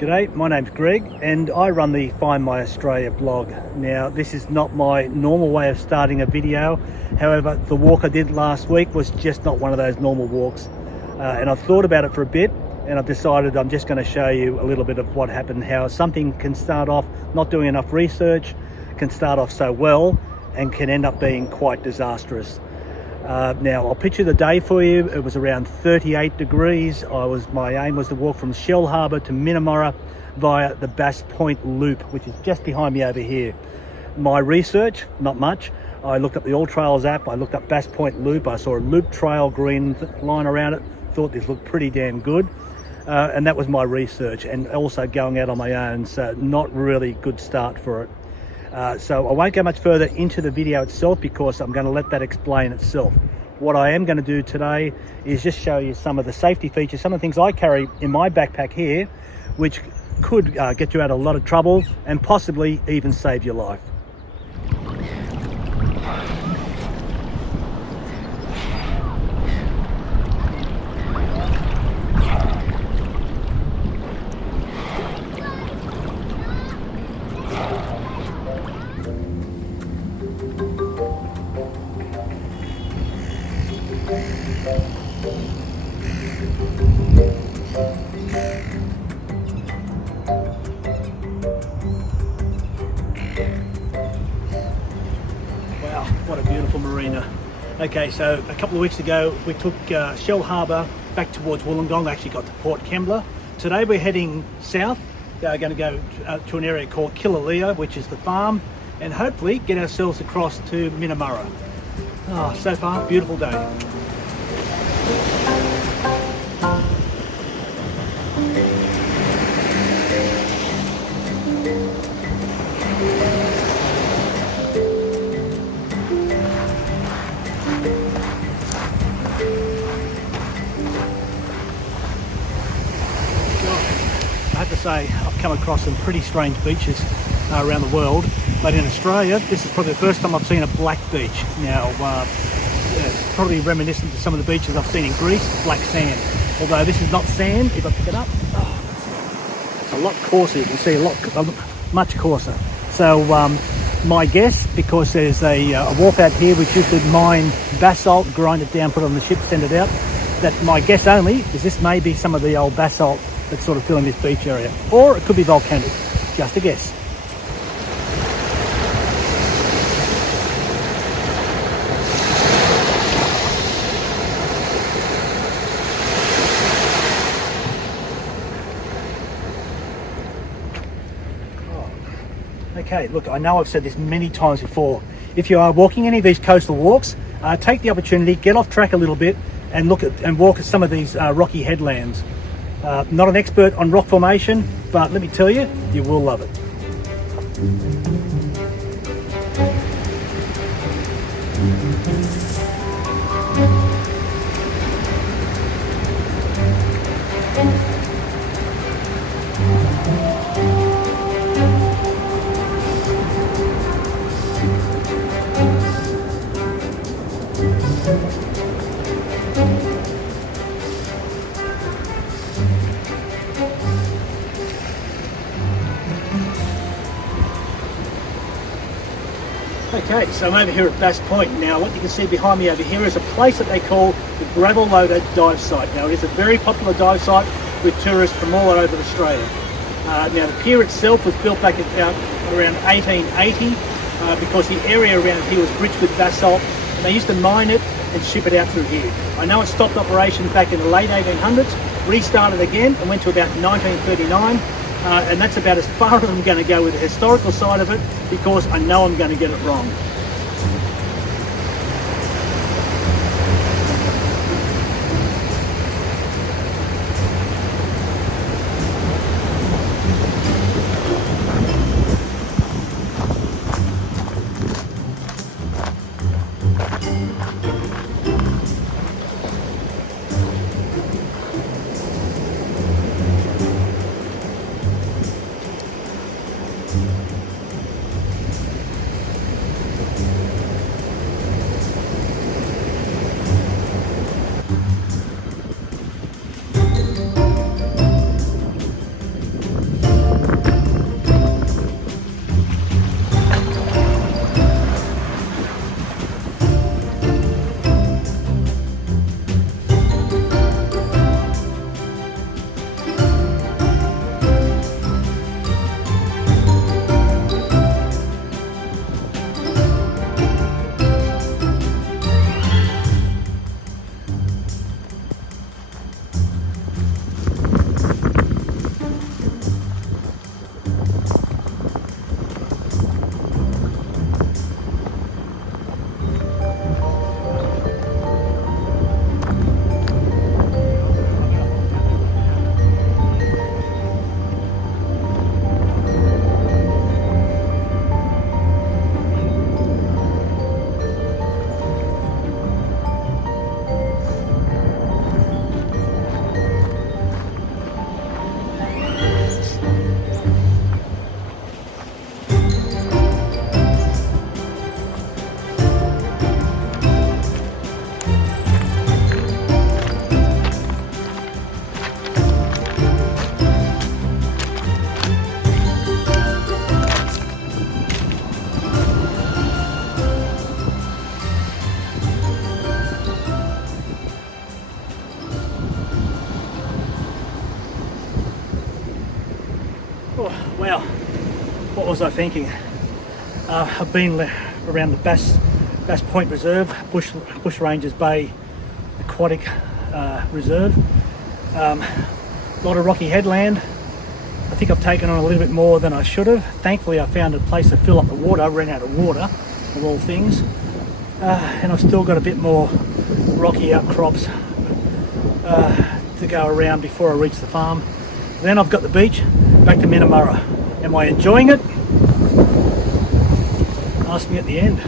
G'day, my name's Greg and I run the Find My Australia blog. Now this is not my normal way of starting a video, however the walk I did last week was just not one of those normal walks, and I've thought about it for a bit and I've decided I'm just going to show you a little bit of what happened, how something can start off not doing enough research, can start off so well and can end up being quite disastrous. Now I'll picture the day for you. It was around 38 degrees. My aim was to walk from Shellharbour to Minnamurra via the Bass Point Loop, which is just behind me over here. My research, not much. I looked up the AllTrails app, I looked up Bass Point Loop, I saw a loop trail green line around it, thought this looked pretty damn good. And that was my research, and also going out on my own, so not really good start for it. So I won't go much further into the video itself because I'm going to let that explain itself. What I am going to do today is just show you some of the safety features, some of the things I carry in my backpack here, which could get you out of a lot of trouble and possibly even save your life. Wow, what a beautiful marina. Okay, so a couple of weeks ago we took Shellharbour back towards Wollongong, actually got to Port Kembla. Today we're heading south. We're going to go to an area called Killalea, which is the farm, and hopefully get ourselves across to Minnamurra. Oh, so far, beautiful day. I have to say, I've come across some pretty strange beaches around the world, but in Australia, this is probably the first time I've seen a black beach. Now, it's probably reminiscent to some of the beaches I've seen in Greece, black sand. Although this is not sand, if I pick it up, it's a lot coarser. You can see much coarser. So my guess, because there's a wharf out here which used to mine basalt, grind it down, put it on the ship, send it out, that my guess only is this may be some of the old basalt that's sort of filling this beach area, or it could be volcanic. Just a guess. Okay, look, I know I've said this many times before. If you are walking any of these coastal walks, take the opportunity, get off track a little bit and walk at some of these rocky headlands. Not an expert on rock formation, but let me tell you, you will love it. Okay, so I'm over here at Bass Point. Now what you can see behind me over here is a place that they call the Gravel Loader Dive Site. Now it is a very popular dive site with tourists from all over Australia. Now the pier itself was built back around 1880 because the area around here was rich with basalt, and they used to mine it and ship it out through here. I know it stopped operations back in the late 1800s, restarted again and went to about 1939. And that's about as far as I'm going to go with the historical side of it, because I know I'm going to get it wrong. Oh, wow, what was I thinking? I've been around the Bass Point Reserve, Bushranger Bay Aquatic Reserve. A lot of rocky headland. I think I've taken on a little bit more than I should have. Thankfully I found a place to fill up the water. I ran out of water, of all things. And I've still got a bit more rocky outcrops to go around before I reach the farm. Then I've got the beach, back to Minnamurra. Am I enjoying it? Ask me at the end.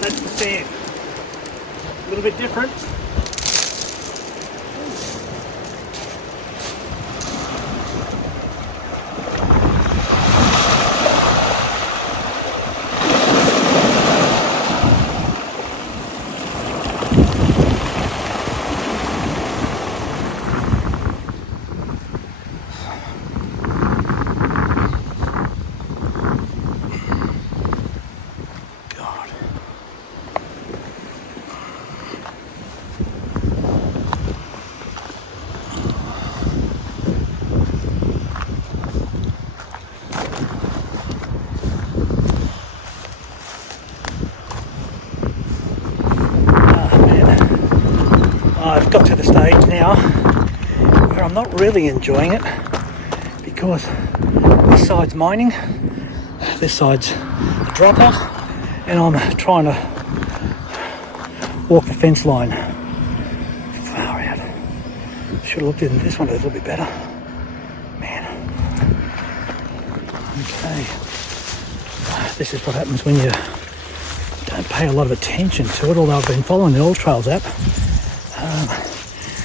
That's the sand. A little bit different. I've got to the stage now where I'm not really enjoying it because this side's mining, this side's a dropper, and I'm trying to walk the fence line. Far out. Should have looked in this one a little bit better. Man. Okay. This is what happens when you don't pay a lot of attention to it, although I've been following the AllTrails app.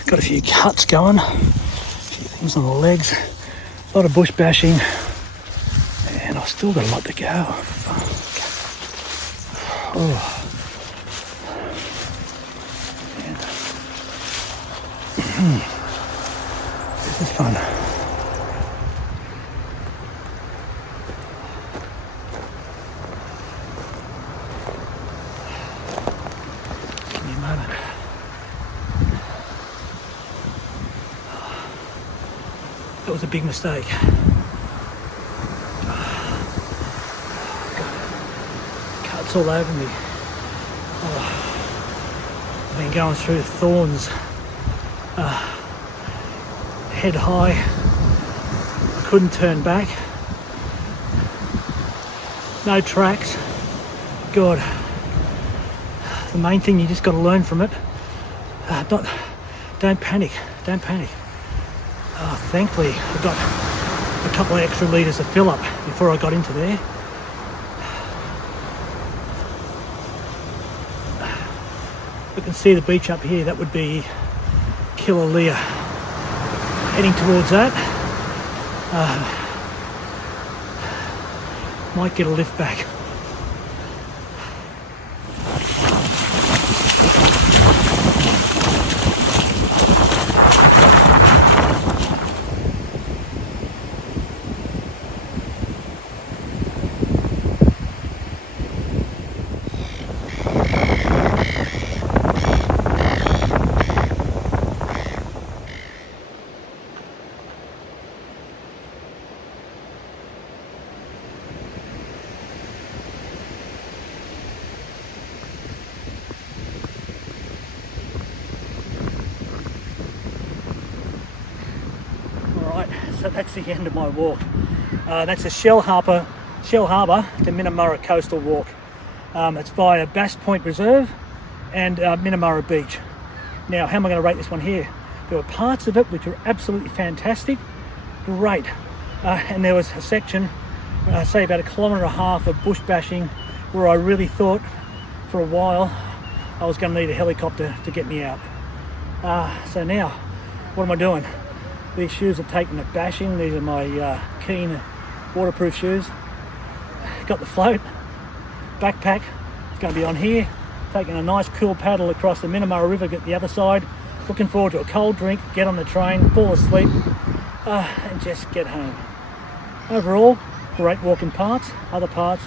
Got a few cuts going, a few things on the legs, a lot of bush bashing, and I've still got a lot to go. Fuck. Oh. This is fun. Give me a moment. That was a big mistake. Cuts all over me. I've been going through thorns, head high. I couldn't turn back. No tracks. God, the main thing, you just got to learn from it. Don't panic. Don't panic. Thankfully, I got a couple of extra litres of fill up before I got into there. You can see the beach up here. That would be Killalea. Heading towards that. Might get a lift back. So that's the end of my walk. That's a Shellharbour Shellharbour to Minnamurra Coastal Walk. It's via Bass Point Reserve and Minnamurra Beach. Now, how am I going to rate this one here? There were parts of it which were absolutely fantastic, great, and there was a section, say about 1.5 kilometres of bush bashing, where I really thought for a while I was going to need a helicopter to get me out. So now, what am I doing? These shoes have taken a bashing. These are my Keen waterproof shoes. Got the float, backpack, it's going to be on here, taking a nice cool paddle across the Minnamurra River, get the other side, looking forward to a cold drink, get on the train, fall asleep, and just get home. Overall, great walking parts, other parts.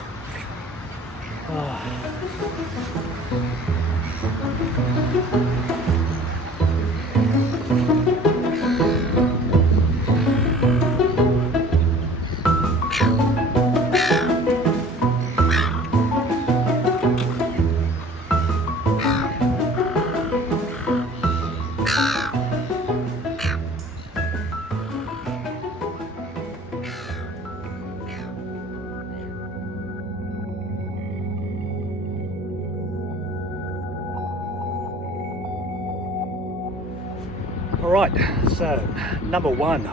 All right, so number one,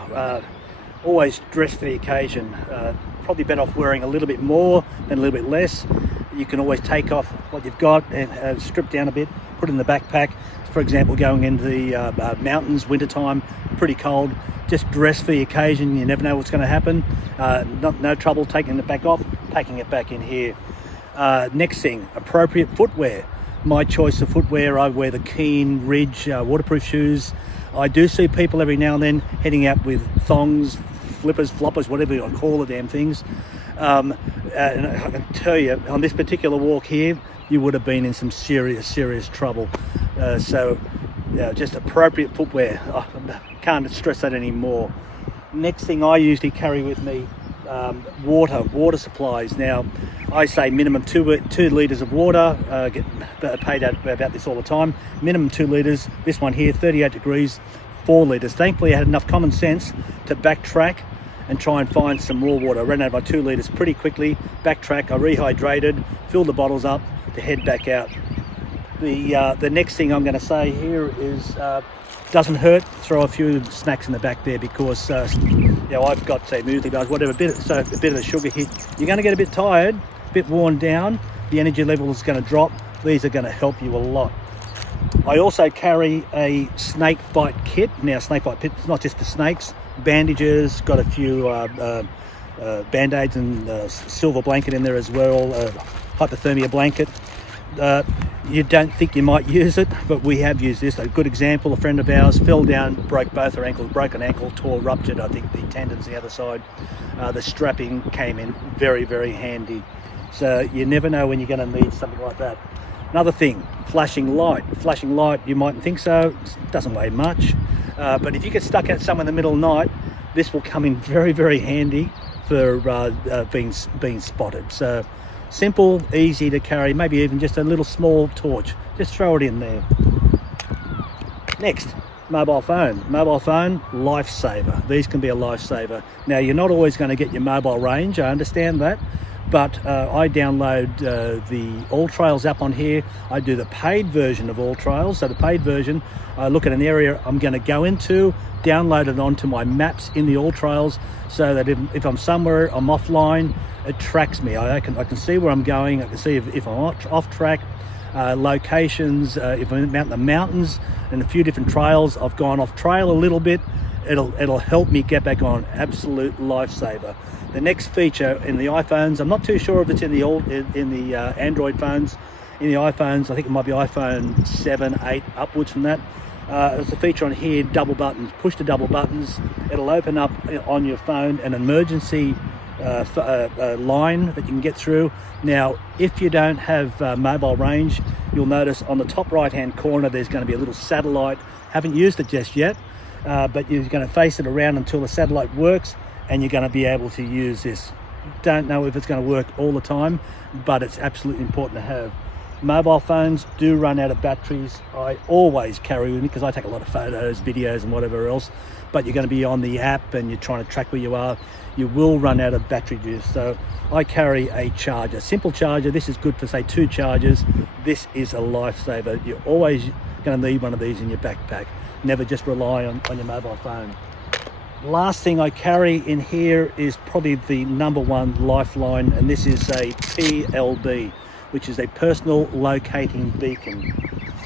always dress for the occasion. Probably better off wearing a little bit more than a little bit less. You can always take off what you've got and strip down a bit, put it in the backpack. For example, going into the mountains, wintertime, pretty cold, just dress for the occasion. You never know what's going to happen. No trouble taking it back off, packing it back in here. Next thing, appropriate footwear. My choice of footwear, I wear the Keen Ridge waterproof shoes. I do see people every now and then heading out with thongs, flippers, floppers, whatever you want to call the damn things. And I can tell you, on this particular walk here, you would have been in some serious trouble. So just appropriate footwear. I can't stress that anymore. Next thing I usually carry with me, water supplies. Now, I say minimum 2 litres of water. Get paid out about this all the time. Minimum 2 litres. This one here, 38 degrees, 4 litres. Thankfully, I had enough common sense to backtrack and try and find some raw water. I ran out of my 2 litres pretty quickly. Backtrack, I rehydrated, filled the bottles up to head back out. The next thing I'm going to say here is doesn't hurt. Throw a few snacks in the back there because I've got, say, muesli bars, whatever, a bit of a sugar hit. You're going to get a bit tired, a bit worn down. The energy level is going to drop. These are going to help you a lot. I also carry a snake bite kit. Now, snake bite kit is not just for snakes. Bandages, got a few band-aids and a silver blanket in there as well, a hypothermia blanket. You don't think you might use it, but we have used this. A good example, a friend of ours fell down, broke both her ankles, broken ankle, ruptured, I think, the tendons the other side. The strapping came in very handy. So you never know when you're going to need something like that. Another thing, flashing light. Flashing light, you mightn't think so, it doesn't weigh much. But if you get stuck out somewhere in the middle of the night, this will come in very handy for being spotted. So simple, easy to carry, maybe even just a little small torch. Just throw it in there. Next, mobile phone. Mobile phone, lifesaver. These can be a lifesaver. Now, you're not always going to get your mobile range, I understand that, but I download the AllTrails app on here. I do the paid version of AllTrails. So the paid version, I look at an area I'm going to go into, download it onto my maps in the AllTrails, so that if I'm somewhere, I'm offline, it tracks me. I can see where I'm going. I can see if I'm off track, locations, if I'm out in the mountains and a few different trails. I've gone off trail a little bit. It'll help me get back on. Absolute lifesaver. The next feature in the iPhones, I'm not too sure if it's in the Android phones. In the iPhones, I think it might be iPhone 7, 8 upwards from that. There's a feature on here, double buttons. Push the double buttons. It'll open up on your phone an emergency line that you can get through. Now, if you don't have mobile range, you'll notice on the top right hand corner there's going to be a little satellite. Haven't used it just yet, but you're going to face it around until the satellite works, and you're going to be able to use this. Don't know if it's going to work all the time, but it's absolutely important to have. Mobile phones do run out of batteries. I always carry with me because I take a lot of photos, videos and whatever else, but you're going to be on the app and you're trying to track where you are, you will run out of battery juice. So I carry a charger, simple charger. This is good for say 2 chargers. This is a lifesaver. You're always going to need one of these in your backpack. Never just rely on your mobile phone. Last thing I carry in here is probably the #1 lifeline, and this is a PLB, which is a personal locating beacon.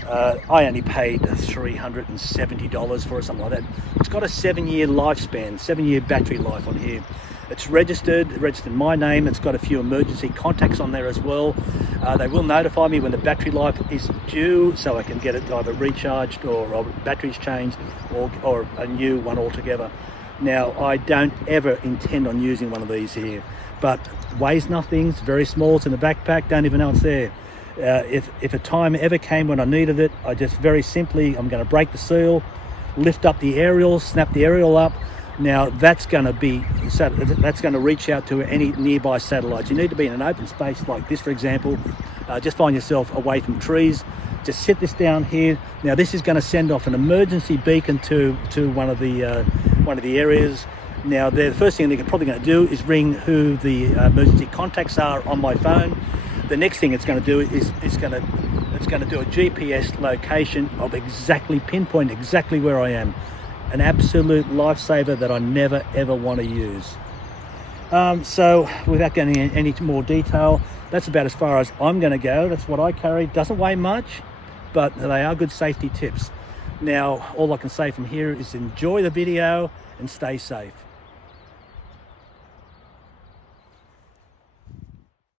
I only paid $370 for it, something like that. It's got a 7-year lifespan, 7-year battery life on here. It's registered in my name. It's got a few emergency contacts on there as well. They will notify me when the battery life is due, so I can get it either recharged or batteries changed or a new one altogether. Now, I don't ever intend on using one of these here, but weighs nothing, it's very small, it's in the backpack, don't even know it's there. If a time ever came when I needed it, I just very simply, I'm going to break the seal, lift up the aerial, snap the aerial up. Now that's going to reach out to any nearby satellites. You need to be in an open space like this, for example. Just find yourself away from trees. Just sit this down here. Now this is going to send off an emergency beacon to one of the areas. Now the first thing they're probably going to do is ring who the emergency contacts are on my phone. The next thing it's going to do is it's going to do a GPS location of pinpoint exactly where I am. An absolute lifesaver that I never ever want to use. So without getting into any more detail, that's about as far as I'm going to go. That's what I carry. Doesn't weigh much, but they are good safety tips. Now all I can say from here is enjoy the video and stay safe.